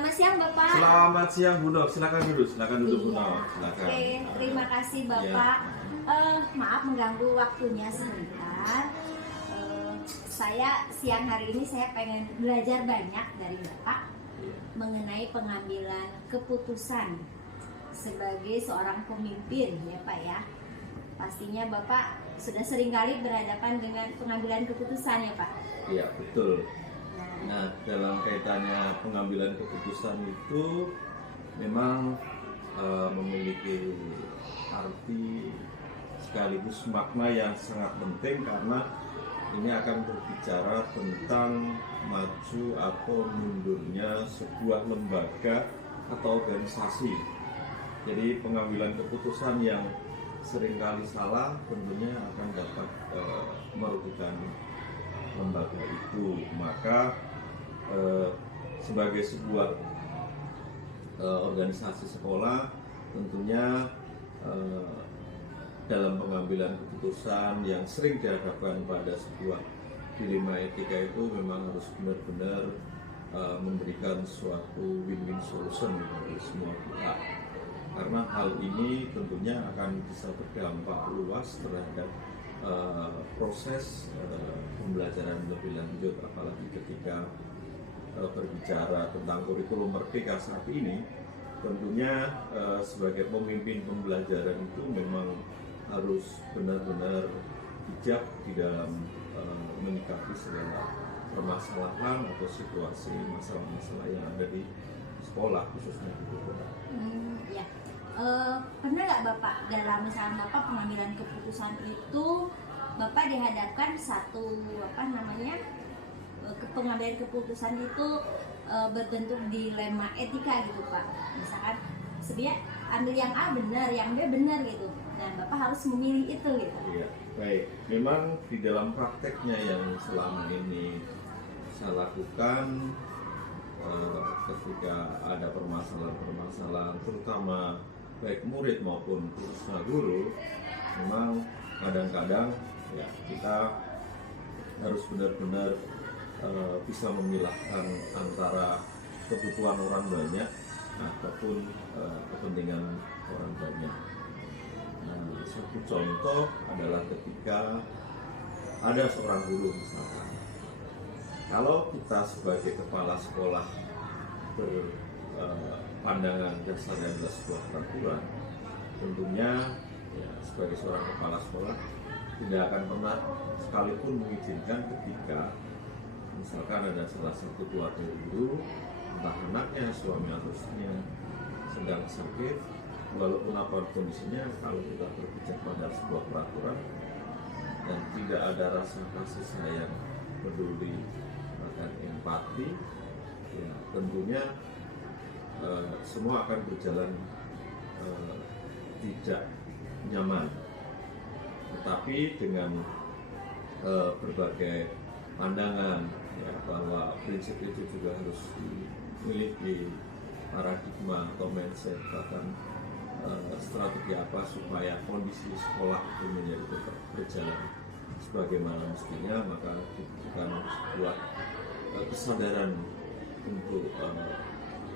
Selamat siang Bapak. Selamat siang Bu Nok, silakan duduk Bu Iya. Nok, silakan. Oke, terima kasih Bapak. Maaf mengganggu waktunya sebentar. Siang hari ini saya pengen belajar banyak dari Bapak mengenai pengambilan keputusan sebagai seorang pemimpin ya Pak ya. Pastinya Bapak sudah seringkali berhadapan dengan pengambilan keputusan ya Pak. Iya betul. Nah, dalam kaitannya pengambilan keputusan itu memang memiliki arti sekaligus makna yang sangat penting, karena ini akan berbicara tentang maju atau mundurnya sebuah lembaga atau organisasi. Jadi pengambilan keputusan yang seringkali salah tentunya akan dapat merugikan lembaga itu. Maka sebagai sebuah organisasi sekolah tentunya dalam pengambilan keputusan yang sering dihadapkan pada sebuah dilema etika itu memang harus benar-benar memberikan suatu win-win solution bagi semua pihak, karena hal ini tentunya akan bisa berdampak luas terhadap proses pembelajaran lebih lanjut, apalagi ketika berbicara tentang kurikulum merdeka saat ini. Tentunya sebagai pemimpin pembelajaran itu memang harus benar-benar bijak di dalam menyikapi segala permasalahan atau situasi masalah-masalah yang ada di sekolah, khususnya di sekolah. Ya. Pernah nggak Bapak dalam misalnya Bapak pengambilan keputusan itu Bapak dihadapkan pengambilan keputusan itu berbentuk dilema etika gitu Pak. Misalkan sebenarnya ambil yang A benar, yang B benar gitu. Dan Bapak harus memilih itu gitu. Iya, baik. Memang di dalam prakteknya yang selama ini saya lakukan, ketika ada permasalahan-permasalahan terutama baik murid maupun khususnya guru, memang kadang-kadang ya kita harus benar-benar bisa memilahkan antara kebutuhan orang banyak ataupun kepentingan orang banyak. Nah, satu contoh adalah ketika ada seorang guru misalkan, kalau kita sebagai kepala sekolah berpandangan dasar adalah sebuah peraturan, tentunya ya, sebagai seorang kepala sekolah tidak akan pernah sekalipun mengizinkan ketika misalkan ada salah satu keluarga guru, entah anaknya, suami atau istrinya sedang sakit, walaupun apa kondisinya, kalau kita berbicara pada sebuah peraturan dan tidak ada rasa kasih sayang, peduli, bahkan empati, ya tentunya semua akan berjalan tidak nyaman. Tetapi dengan berbagai pandangan ya, bahwa prinsip itu juga harus dimiliki paradigma atau mindset, bahkan strategi apa supaya kondisi sekolah itu menjadi tetap berjalan sebagaimana mestinya, maka dibutuhkan sebuah kesadaran untuk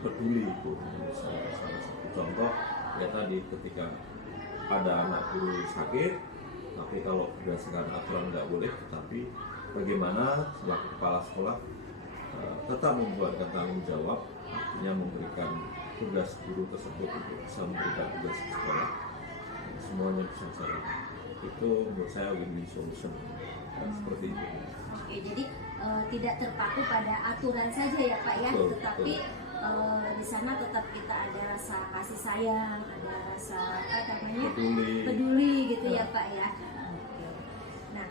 peduli itu. Salah satu contoh ya tadi, ketika ada anak guru sakit, tapi kalau berdasarkan aturan nggak boleh, tetapi bagaimana selaku kepala sekolah tetap membuatkan tanggung jawab, artinya memberikan tugas guru tersebut untuk bisa memberikan tugas di sekolah, semuanya bisa jalan. Itu menurut saya win-win solution. Seperti itu. Oke, jadi tidak terpaku pada aturan saja ya Pak ya, betul, tetapi di sana tetap kita ada rasa kasih sayang, ada rasa peduli gitu ya Pak ya. Oke. Nah,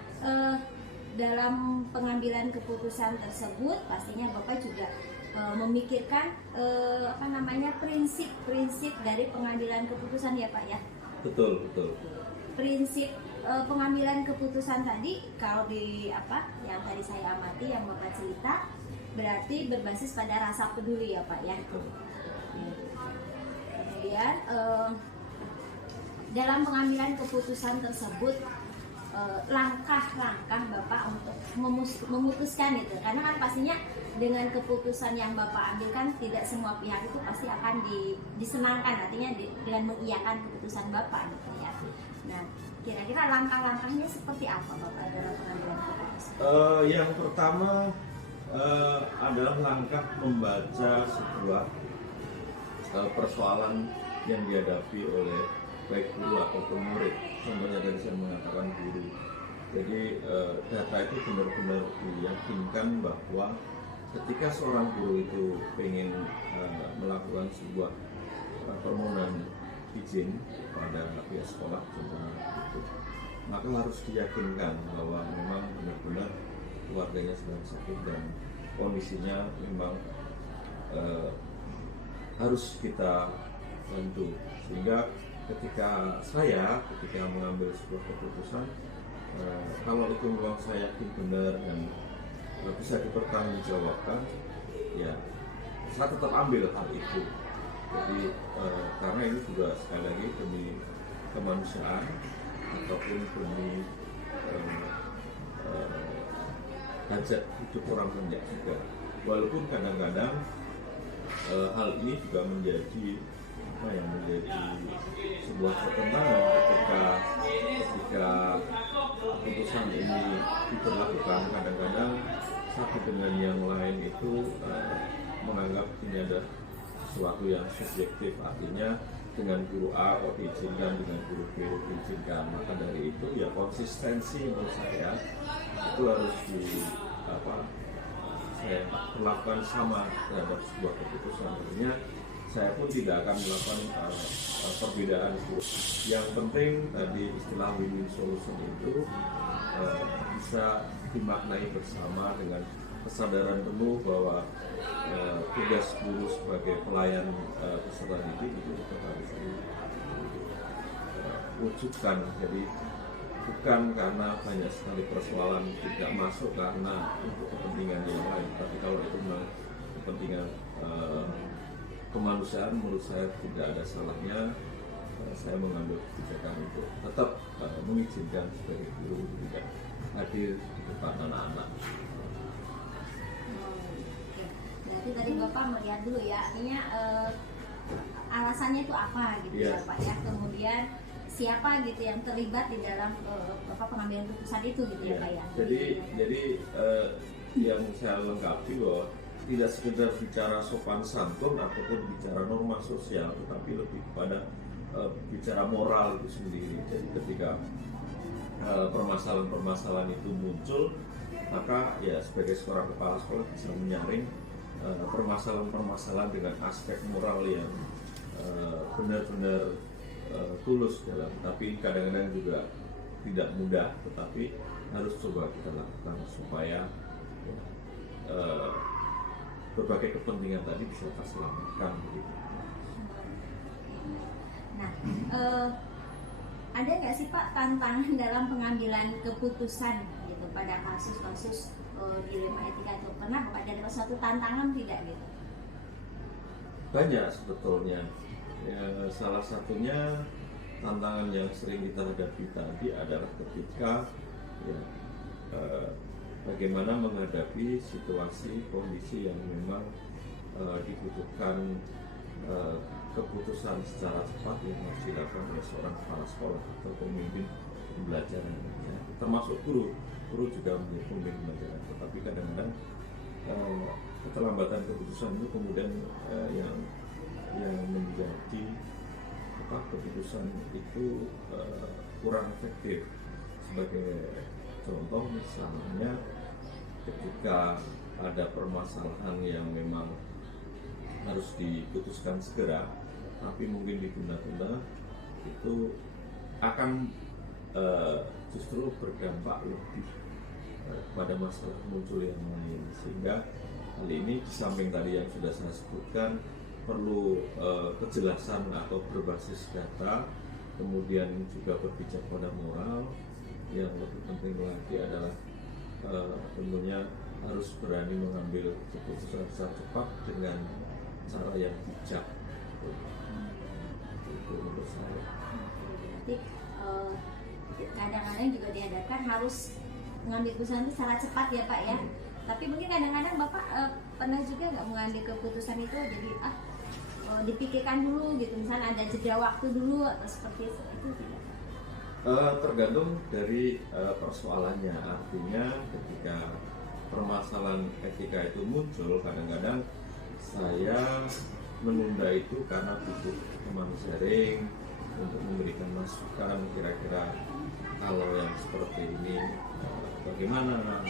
dalam pengambilan keputusan tersebut pastinya Bapak juga memikirkan prinsip-prinsip dari pengambilan keputusan ya Pak ya. Betul. Prinsip pengambilan keputusan tadi, kalau yang tadi saya amati yang Bapak cerita, berarti berbasis pada rasa peduli ya Pak ya. Kemudian dalam pengambilan keputusan tersebut, langkah-langkah Bapak untuk memutuskan itu, karena kan pastinya dengan keputusan yang Bapak ambil kan tidak semua pihak itu pasti akan disenangkan, artinya dengan mengiyakan keputusan Bapak gitu ya. Nah, kira-kira langkah-langkahnya seperti apa Bapak dalam pengambilan keputusan? Yang pertama adalah langkah membaca sebuah persoalan yang dihadapi oleh baik guru ataupun murid. Contohnya tadi saya mengatakan guru. Jadi data itu benar-benar diyakinkan bahwa ketika seorang guru itu ingin melakukan sebuah permohonan izin pada pihak sekolah, contohnya itu, maka harus diyakinkan bahwa memang benar-benar keluarganya sedang sakit dan kondisinya memang harus kita bantu. Sehingga ketika mengambil sebuah keputusan, kalau itu memang saya yakin benar dan bisa dipertanggungjawabkan, ya saya tetap ambil hal itu. Jadi karena ini juga sekali lagi demi kemanusiaan ataupun demi hajat hidup orang banyak juga. Walaupun kadang-kadang hal ini juga menjadi sebuah pertentangan ketika keputusan ini diberlakukan. Kadang-kadang satu dengan yang lain itu menganggap ini ada sesuatu yang subjektif, artinya dengan guru A diizinkan, dengan guru B diizinkan. Maka dari itu ya konsistensi menurut saya itu harus saya perlakukan sama terhadap sebuah keputusan. Artinya saya pun tidak akan melakukan perbedaan itu. Yang penting tadi istilah win-win solution itu bisa dimaknai bersama dengan kesadaran penuh bahwa tugas guru sebagai pelayan peserta didik itu tetap harus diwujudkan. Jadi bukan karena banyak sekali persoalan tidak masuk karena untuk kepentingan yang lain, tapi kalau itu memang kepentingan kemanusiaan, menurut saya tidak ada salahnya saya mengambil kebijakan untuk tetap mengizinkan sebagai guru tidak hadir di depan anak-anak. Berarti tadi Bapak melihat dulu ya, artinya alasannya itu apa gitu ya Pak ya, kemudian siapa gitu yang terlibat di dalam pengambilan keputusan itu gitu ya Pak ya. Jadi yang saya lengkapi bahwa tidak sekedar bicara sopan santun ataupun bicara norma sosial, tetapi lebih kepada bicara moral itu sendiri. Jadi ketika permasalahan-permasalahan itu muncul, maka ya sebagai seorang kepala sekolah bisa menyaring permasalahan-permasalahan dengan aspek moral yang benar-benar tulus dalam, tapi kadang-kadang juga tidak mudah, tetapi harus coba kita lakukan supaya berbagai kepentingan tadi bisa terselamatkan. Nah, ada nggak sih Pak tantangan dalam pengambilan keputusan gitu pada kasus-kasus dilema etika itu? Pernah ada suatu tantangan tidak gitu? Banyak sebetulnya. Ya, salah satunya tantangan yang sering kita hadapi tadi adalah ketika bagaimana menghadapi situasi kondisi yang memang dibutuhkan keputusan secara cepat yang harus dilakukan oleh seorang kepala sekolah atau pemimpin pembelajaran, ya. Termasuk guru juga menjadi pemimpin pembelajaran, tetapi kadang-kadang keterlambatan keputusan itu kemudian yang menjadi keputusan itu kurang efektif. Sebagai contoh misalnya ketika ada permasalahan yang memang harus diputuskan segera, tapi mungkin ditunda-tunda, itu akan justru berdampak lebih pada masalah muncul yang lain. Sehingga hal ini di samping tadi yang sudah saya sebutkan, perlu kejelasan atau berbasis data, kemudian juga berpijak pada moral. Yang lebih penting lagi adalah tentunya harus berani mengambil keputusan secara cepat dengan cara yang bijak. Itu menurut saya. Berarti kadang-kadang juga dihadapkan harus mengambil keputusan itu secara cepat ya Pak ya. Tapi mungkin kadang-kadang Bapak pernah juga nggak mengambil keputusan itu jadi dipikirkan dulu gitu, misalnya ada jeda waktu dulu atau seperti itu tidak? Tergantung dari persoalannya. Artinya ketika permasalahan etika itu muncul, kadang-kadang saya menunda itu karena butuh teman sharing untuk memberikan masukan, kira-kira kalau yang seperti ini bagaimana,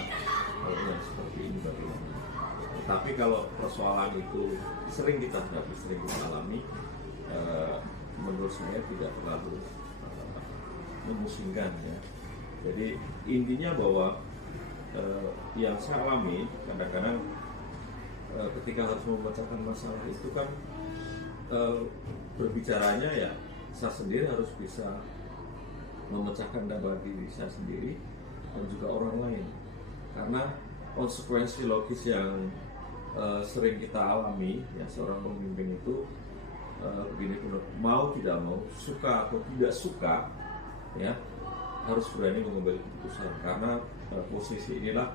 kalau yang seperti ini bagaimana. Tapi kalau persoalan itu sering kita hadapi, sering kita alami, menurut saya tidak terlalu memusingkan ya. Jadi intinya bahwa yang saya alami kadang-kadang ketika harus memecahkan masalah itu kan berbicaranya ya saya sendiri harus bisa memecahkan dalam diri saya sendiri dan juga orang lain, karena konsekuensi logis yang sering kita alami ya seorang pemimpin itu begini, mau tidak mau, suka atau tidak suka ya harus berani mengambil keputusan, karena posisi inilah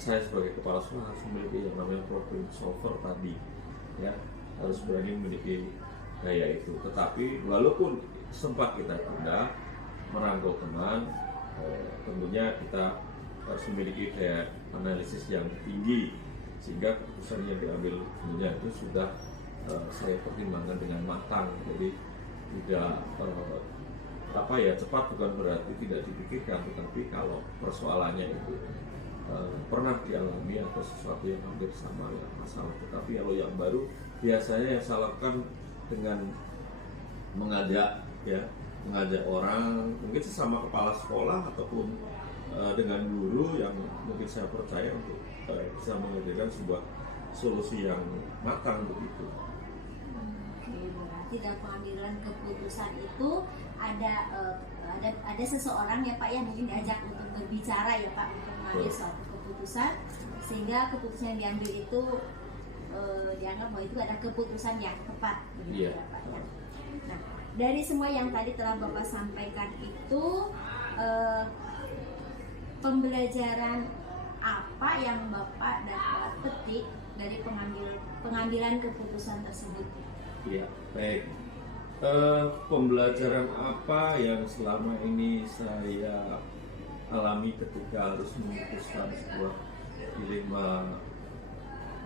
saya sebagai kepala sekolah harus memiliki yang namanya problem solver tadi ya, harus berani memiliki gaya itu. Tetapi walaupun sempat kita tunda merangkul teman, tentunya kita harus memiliki daya analisis yang tinggi sehingga keputusan yang diambil tentunya itu sudah saya pertimbangkan dengan matang. Jadi tidak cepat bukan berarti tidak dipikirkan, tetapi kalau persoalannya itu pernah dialami atau sesuatu yang hampir sama ya masalah. Tetapi kalau yang baru biasanya yang saya lakukan dengan mengajak orang, mungkin sesama kepala sekolah ataupun dengan guru yang mungkin saya percaya untuk bisa menghadirkan sebuah solusi yang matang begitu. Oke, berarti dalam pengambilan keputusan itu ada seseorang ya Pak ya, mungkin diajak untuk berbicara ya Pak untuk mengambil suatu keputusan, sehingga keputusan yang diambil itu dianggap bahwa itu ada keputusan yang tepat begitu ya Pak ya. Nah, dari semua yang tadi telah Bapak sampaikan itu pembelajaran apa yang Bapak dapat petik dari pengambilan keputusan tersebut? Iya, baik. Pembelajaran apa yang selama ini saya alami ketika harus memutuskan sebuah dilema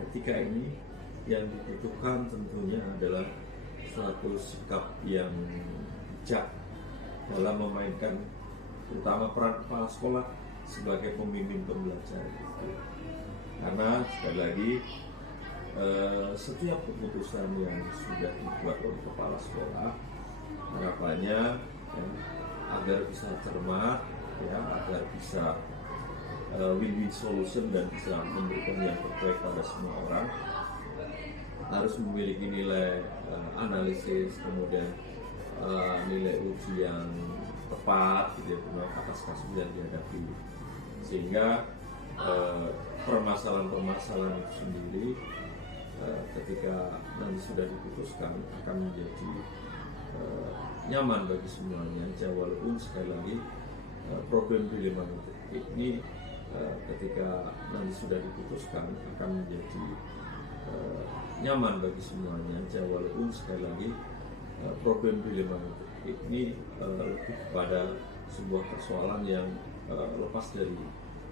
etika ini? Yang dibutuhkan tentunya adalah suatu sikap yang bijak dalam memainkan terutama peran kepala sekolah sebagai pemimpin pembelajar itu. Karena sekali lagi setiap keputusan yang sudah dibuat oleh kepala sekolah harapannya agar bisa cermat ya, agar bisa win-win solution dan bisa memberikan yang terbaik pada semua orang, harus memiliki nilai analisis, kemudian nilai uji yang tepat gitu, atas kasus yang dihadapi, sehingga permasalahan-permasalahan itu sendiri ketika nanti sudah diputuskan akan menjadi nyaman bagi semuanya. Walaupun sekali lagi problem dilema ini ketika nanti sudah diputuskan akan menjadi nyaman bagi semuanya. Walaupun sekali lagi problem dilema ini lebih kepada sebuah persoalan yang lepas dari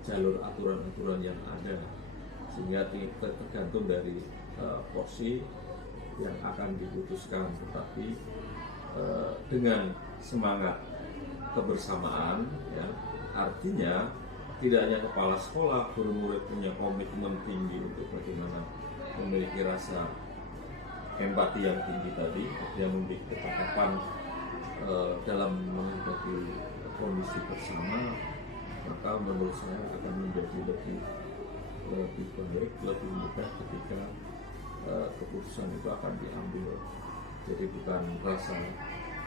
jalur aturan-aturan yang ada, sehingga tergantung dari porsi yang akan diputuskan, tetapi dengan semangat kebersamaan ya, artinya tidak hanya kepala sekolah, guru murid punya komitmen tinggi untuk bagaimana memiliki rasa empati yang tinggi tadi, yang memiliki ketetapan dalam menghadapi kondisi bersama, maka menurut saya akan menjadi lebih baik, lebih mudah ketika keputusan itu akan diambil. Jadi bukan rasa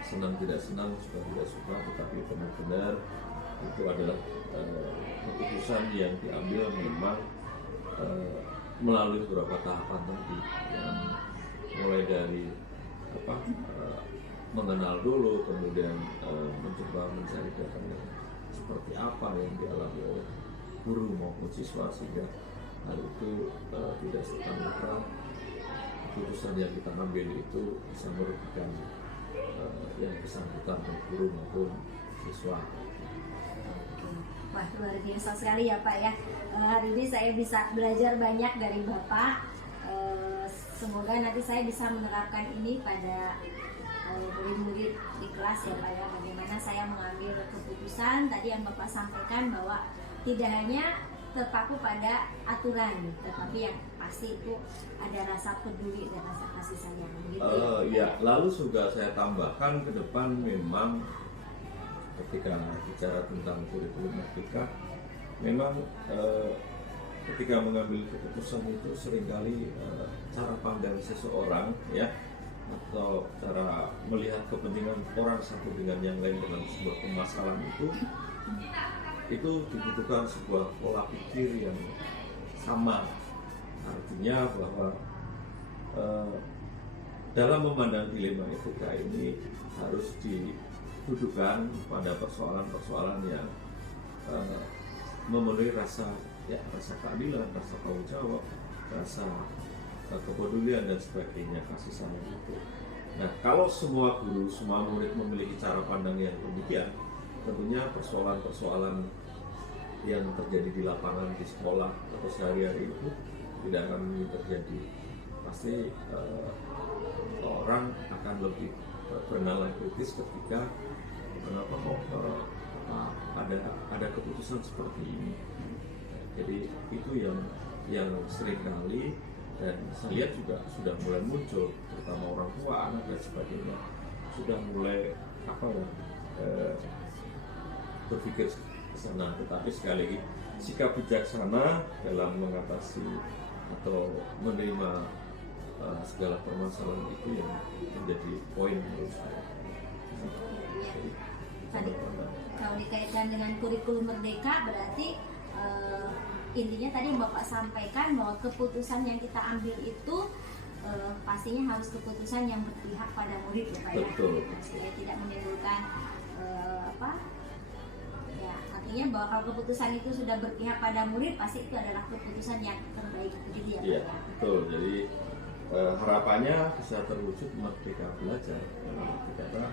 senang tidak senang, suka tidak suka, tetapi benar-benar itu adalah keputusan yang diambil memang melalui beberapa tahapan tadi, yang mulai dari mengenal dulu, kemudian mencoba mencari data seperti apa yang dialami oleh guru maupun siswa, sehingga hal itu tidak serta-merta keputusan yang kita ambil itu bisa merugikan yang bersangkutan, baik guru maupun siswa. Wah, luar biasa sekali ya Pak ya. Hari ini saya bisa belajar banyak dari Bapak. Semoga nanti saya bisa menerapkan ini pada murid-murid di kelas ya Pak ya. Bagaimana saya mengambil keputusan tadi yang Bapak sampaikan, bahwa tidak hanya terpaku pada aturan, tetapi yang pasti itu ada rasa peduli dan rasa kasih sayang. Gitu ya. Lalu juga saya tambahkan ke depan, memang ketika bicara tentang kurikulum merdeka, memang ketika mengambil keputusan itu seringkali cara pandang seseorang ya, atau cara melihat kepentingan orang satu dengan yang lain dalam sebuah permasalahan itu dibutuhkan sebuah pola pikir yang sama. Artinya bahwa dalam memandang dilema etika ini harus dituduhkan pada persoalan-persoalan yang memenuhi rasa keadilan, rasa tanggung jawab, rasa kepedulian dan sebagainya, kasih sayang itu. Nah, kalau semua guru, semua murid memiliki cara pandang yang demikian, tentunya persoalan-persoalan yang terjadi di lapangan, di sekolah atau sehari-hari itu tidak akan terjadi. Pasti orang akan lebih bernalar kritis ketika kenapa kok ada keputusan seperti ini. Jadi itu yang seringkali, dan saya lihat juga sudah mulai muncul, terutama orang tua, anak dan sebagainya, sudah mulai berpikir ke sana. Tetapi sekali lagi, sikap bijaksana dalam mengatasi atau menerima segala permasalahan itu yang menjadi poin menurut saya. Tadi, kalau dikaitkan dengan kurikulum merdeka, berarti intinya tadi yang Bapak sampaikan bahwa keputusan yang kita ambil itu pastinya harus keputusan yang berpihak pada murid ya Pak ya. Betul. Supaya tidak menimbulkan ya, artinya bahwa kalau keputusan itu sudah berpihak pada murid, pasti itu adalah keputusan yang terbaik, begitu ya Pak ya? Ya. Betul. Jadi harapannya bisa terwujud merdeka belajar. Karena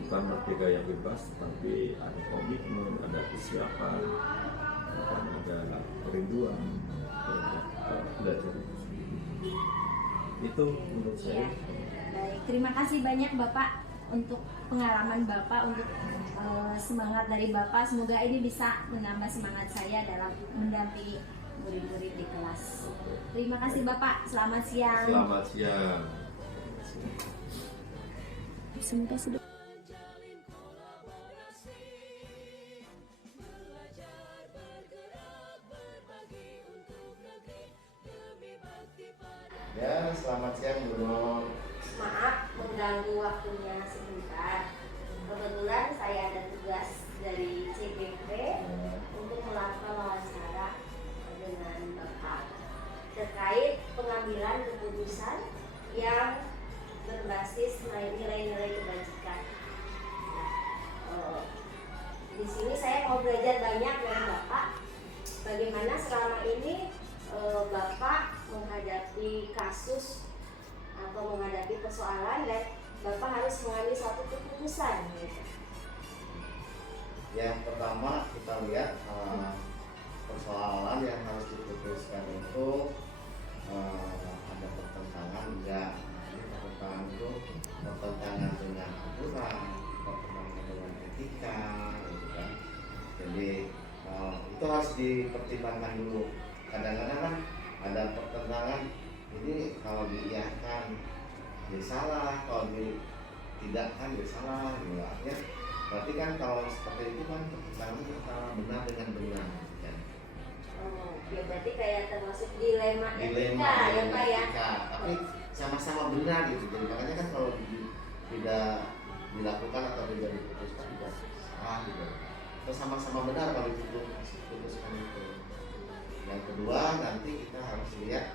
bukan merdeka yang bebas, tapi ada komitmen, ada kesiapan, dan ada kerinduan belajar itu sendiri. Itu menurut saya. Baik, terima kasih banyak Bapak untuk pengalaman Bapak, untuk semangat dari Bapak. Semoga ini bisa menambah semangat saya dalam mendampingi murid-murid di kelas. Terima kasih Bapak, selamat siang. Selamat siang. Semoga sudah. Ya, selamat siang Bruno. Maaf mengganggu waktunya sebentar. Kebetulan saya ada tugas dari CPP untuk melakukan wawancara dengan Bapak terkait pengambilan keputusan yang berbasis nilai-nilai kebajikan. Nah, di sini saya mau belajar banyak dari Bapak. Bagaimana selama ini Bapak menghadapi kasus atau menghadapi persoalan dan Bapak harus mengambil suatu keputusan gitu. Yang pertama kita lihat persoalan yang harus diputuskan itu ada pertentangan enggak. Pertentangan itu pertentangan dengan aturan, pertentangan dengan etika gitu kan. Jadi itu harus dipertimbangkan dulu. Kadang-kadang kan ada pertentangan, ini kalau diiyakan dia salah, kalau tidak kan dia salah gitu. Artinya berarti kan kalau seperti itu kan pertentangan antara benar dengan benar kan. Oh, ya berarti kayak termasuk dilema etika ya Pak ya. Tapi sama-sama benar gitu. Jadi makanya kan kalau tidak dilakukan atau tidak diputuskan juga salah gitu. Terus sama-sama benar kalau diputuskan itu. Yang kedua nanti kita harus lihat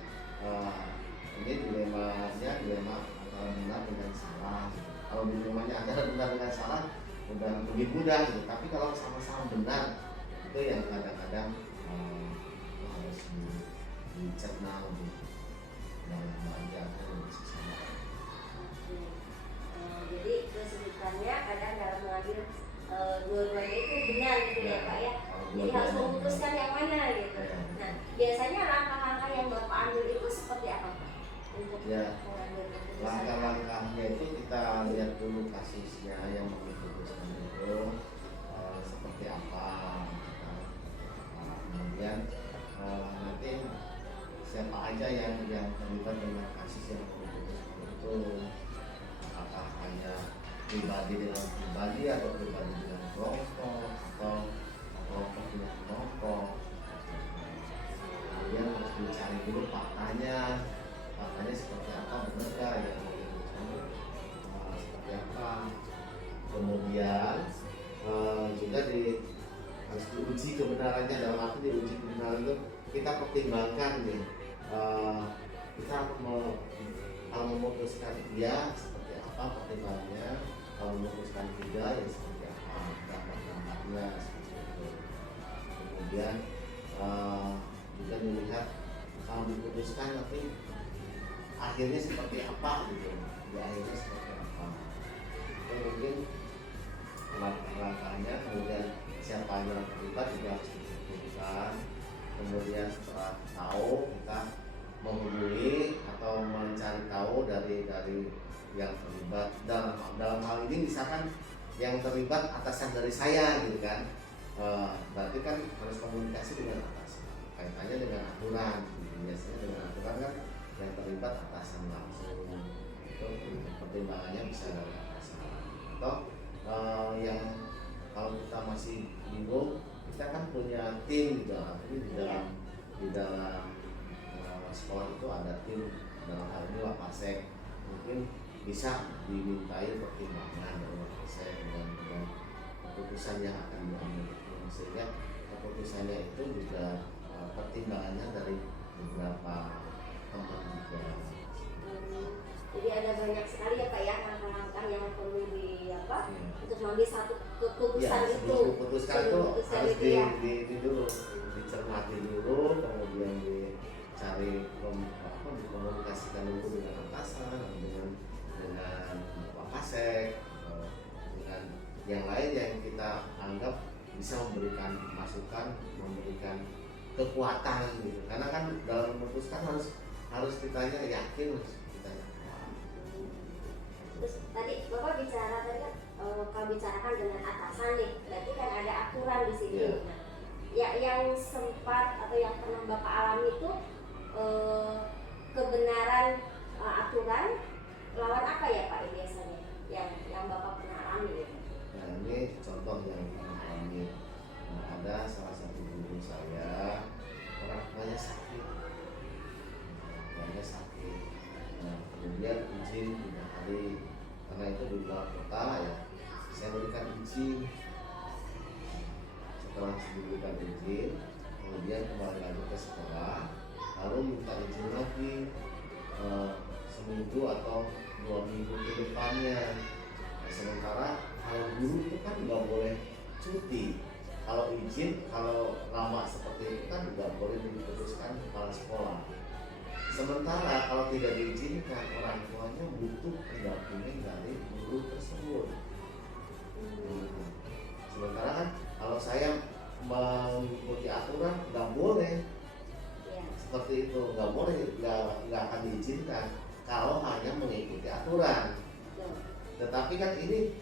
ini dilema antara benar dengan salah gitu. Kalau dilemanya antara benar dengan salah udah lebih mudah gitu. Tapi kalau sama-sama benar itu yang kadang-kadang harus dicerna lebih banyak lebih sesama. Jadi kesulitannya kadang dalam mengambil dua-duanya itu benar gitu ya Pak ya. Jadi harus memutuskan yang mana gitu. Nah biasanya langkah-langkah yang Bapak ambil itu seperti apa Pak? Untuk mengambil keputusan. Langkah-langkahnya itu kita lihat dulu kasusnya yang mau diputuskan itu seperti apa. Kemudian nanti siapa aja yang terlibat dengan kasus yang mau diputuskan itu, apakah hanya pribadi dengan pribadi atau pribadi dengan kelompok atau kelompok dengan kelompok. Kemudian harus dicari dulu faktanya seperti apa, benarkah yang mau diputuskan seperti apa. Kemudian juga harus diuji kebenarannya, dalam arti diuji kebenaran itu kita pertimbangkan nih, kita kalau memutuskan dia seperti apa pertimbangannya, kalau memutuskan tidak ya seperti apa dampaknya seperti itu. Kemudian juga melihat kalau diputuskan nanti akhirnya seperti apa gitu, akhirnya seperti apa. Itu mungkin langkah-langkahnya. Kemudian siapa yang terlibat juga harus ditentukan. Kemudian setelah tahu kita menghubungi atau mencari tahu dari yang terlibat. Dalam hal ini misalkan yang terlibat atasan dari saya gitu kan, berarti kan harus komunikasi dengan atasan, kaitannya dengan aturan. Biasanya dengan aturan kan yang terlibat atasan langsung, itu pertimbangannya bisa dari atasan. Atau yang kalau kita masih bingung, kita kan punya tim di dalam sekolah itu ada tim, dalam hal ini Wapasek, mungkin bisa dimintai pertimbangan dari Wapasek dengan keputusan yang akan diambil, sehingga keputusannya itu juga pertimbangannya dari beberapa teman juga. Jadi ada banyak sekali ya Pak ya langkah-langkah yang perlu untuk mengambil satu keputusan ya, itu. Keputusan itu harus dulu dicermati dulu, kemudian dicari dikomunikasikan dulu dengan atasan, dengan Wapasek, dengan yang lain yang kita anggap bisa memberikan masukan, memberikan kekuatan gitu. Karena kan dalam memutuskan harus ditanya yakin, ditanya. Terus tadi Bapak bicara tadi kan kalau bicarakan dengan atasan nih, berarti kan ada aturan di sini. Yeah. Nah, ya yang sempat atau yang pernah Bapak alami itu kebenaran aturan lawan apa ya Pak biasanya yang Bapak pernah alami gitu? Nah ini contoh yang pernah alami. Ada salah satu guru saya, orang tuanya sakit. Nah, kemudian izin 3 hari, karena itu di luar kota ya, saya berikan izin. Setelah diberikan izin, kemudian kembali lagi ke sekolah, lalu minta izin lagi seminggu atau 2 minggu ke depannya. Nah, sementara kalau guru itu kan nggak boleh cuti. Kalau izin, kalau lama seperti itu kan nggak boleh diputuskan kepala sekolah. Sementara kalau tidak diizinkan, orang tuanya butuh pendampingan dari guru tersebut. Sementara kan kalau saya mengikuti aturan nggak boleh, seperti itu nggak boleh, nggak akan diizinkan kalau hanya mengikuti aturan. Tetapi kan ini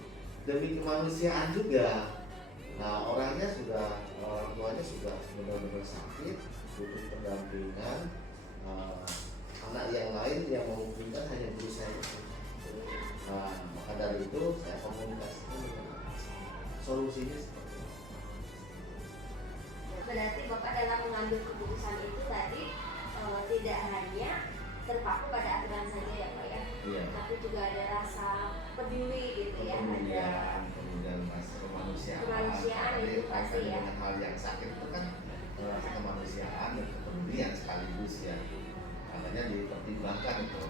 demi kemanusiaan juga. Nah orang tuanya sudah benar-benar sakit, butuh pendampingan. Anak yang lain yang memungkinkan hanya guru saya itu. Nah maka dari itu saya komunikasikan dengan solusinya seperti itu. Berarti Bapak dalam mengambil keputusan itu tadi tidak hanya terpaku pada aturan saja ya Pak ya, Iya. tapi juga ada rasa peduli gitu ya, kemudian rasa kemanusiaan itu pasti ya. Dengan hal yang sakit itu kan rasa kemanusiaan dan kepedulian sekaligus ya, makanya dipertimbangkan itu.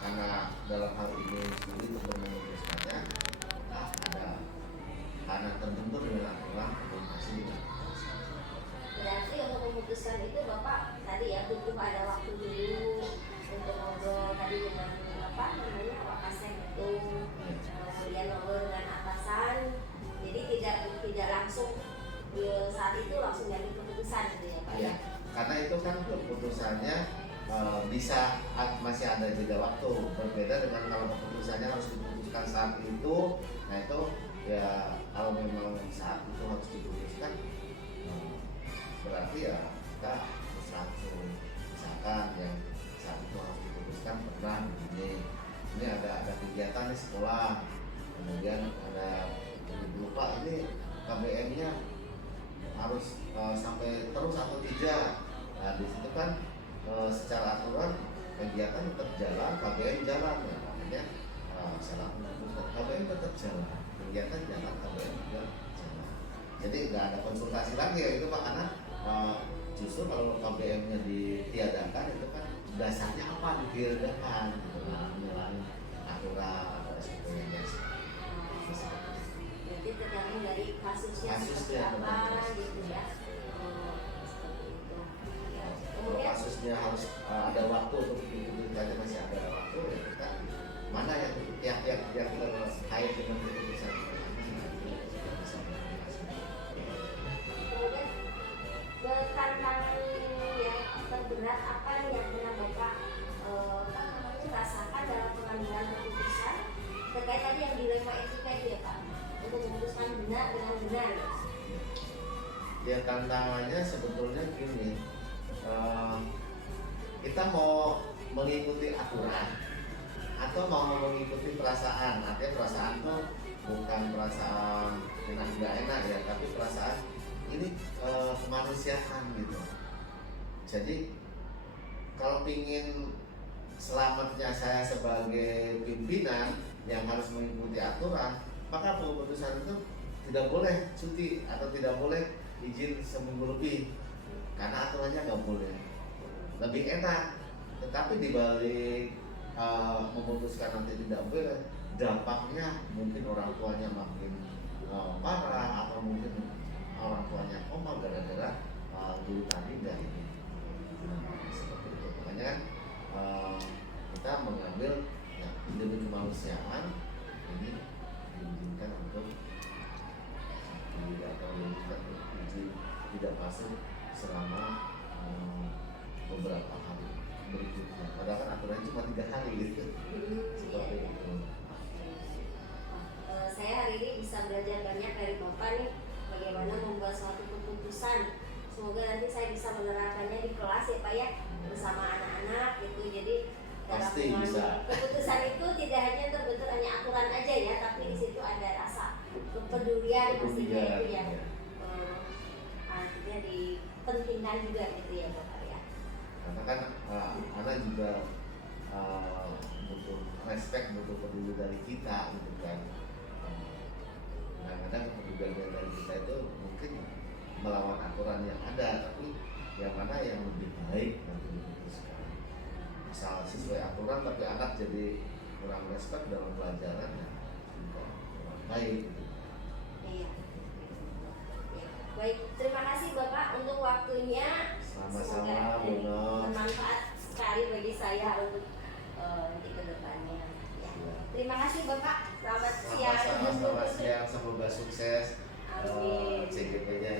Karena dalam hal ini sulit untuk memutuskannya, ada karena terbentur dengan aturan komunikasi dengan Berarti untuk memutuskan itu Bapak keputusannya bisa masih ada jeda waktu, berbeda dengan kalau keputusannya harus diputuskan saat itu. Nah itu ya kalau memang saat itu harus diputuskan, berarti ya kita harus langsung, misalkan yang saat itu harus diputuskan pernah ini ada kegiatan di sekolah, kemudian ada lupa ini KBM-nya harus sampai terus atau tidak. Nah di situ kan secara aturan kegiatan tetap jalan, KBM jalan, ya, makanya salah memutuskan KBM tetap jalan, kegiatan jalan, KBM juga jalan. Jadi nggak ada konsultasi lagi ya itu Pak, karena justru kalau KBM-nya ditiadakan itu kan dasarnya apa ditiadakan, gitu, menyalahi aturan atau SOP yang Berarti tergantung dari kasusnya seperti apa gitu ya. Seperti itu. Ya, kalau kemudian kasusnya harus ada waktu untuk itu saja, masih ada waktu ya kita mana yang pihak-pihak yang terkait dengan keputusan kemudian tantangan yang terberat apa nih yang pernah Bapak rasakan dalam pengambilan keputusan terkait tadi yang dilema etika itu ya Pak, untuk memutuskan benar dengan benar. Ya tantangannya sebetulnya gini, kita mau mengikuti aturan atau mau mengikuti perasaan. Artinya perasaan itu bukan perasaan enak nggak enak ya, tapi perasaan ini kemanusiaan gitu. Jadi kalau ingin selamatnya saya sebagai pimpinan yang harus mengikuti aturan, maka keputusan itu tidak boleh cuti atau tidak boleh izin seminggu lebih, karena aturannya nggak boleh. Lebih enak, tetapi dibalik memutuskan nanti tidak boleh, dampaknya mungkin orang tuanya makin parah, atau mungkin orang tuanya koma gara-gara dulu tadi nggak ini. Seperti itu. Makanya kan kita mengambil ya, demi kemanusiaan ini diizinkan untuk atau izin tidak masuk selama beberapa hari berikutnya. Padahal kan aturannya cuma 3 hari gitu. Seperti itu. Saya hari ini bisa belajar banyak dari Bapak nih, bagaimana membuat suatu keputusan. Semoga nanti saya bisa menerapkannya di kelas ya Pak ya, bersama anak-anak gitu. Jadi dalam Pasti mengambil bisa. keputusan itu tidak hanya terbentur hanya aturan aja ya, tapi di situ ada rasa kepedulian pastinya itu yang artinya dipentingkan juga gitu ya Bapak ya. Karena kan anak juga butuh respect, butuh peduli dari kita gitu kan. Kadang-kadang kepedulian dari kita itu mungkin melawan aturan yang ada, tapi yang mana yang lebih baik nanti diputuskan. Asal sesuai aturan tapi anak jadi kurang respect dalam pelajaran ya juga kurang baik. Iya. Ya. Baik, terima kasih Bapak untuk waktunya. Sama-sama, Semoga Bono. bermanfaat sekali bagi saya untuk nanti ke depannya. Ya. Terima kasih Bapak. Selamat siang. Selamat siang, semoga sukses Amin. CGP-nya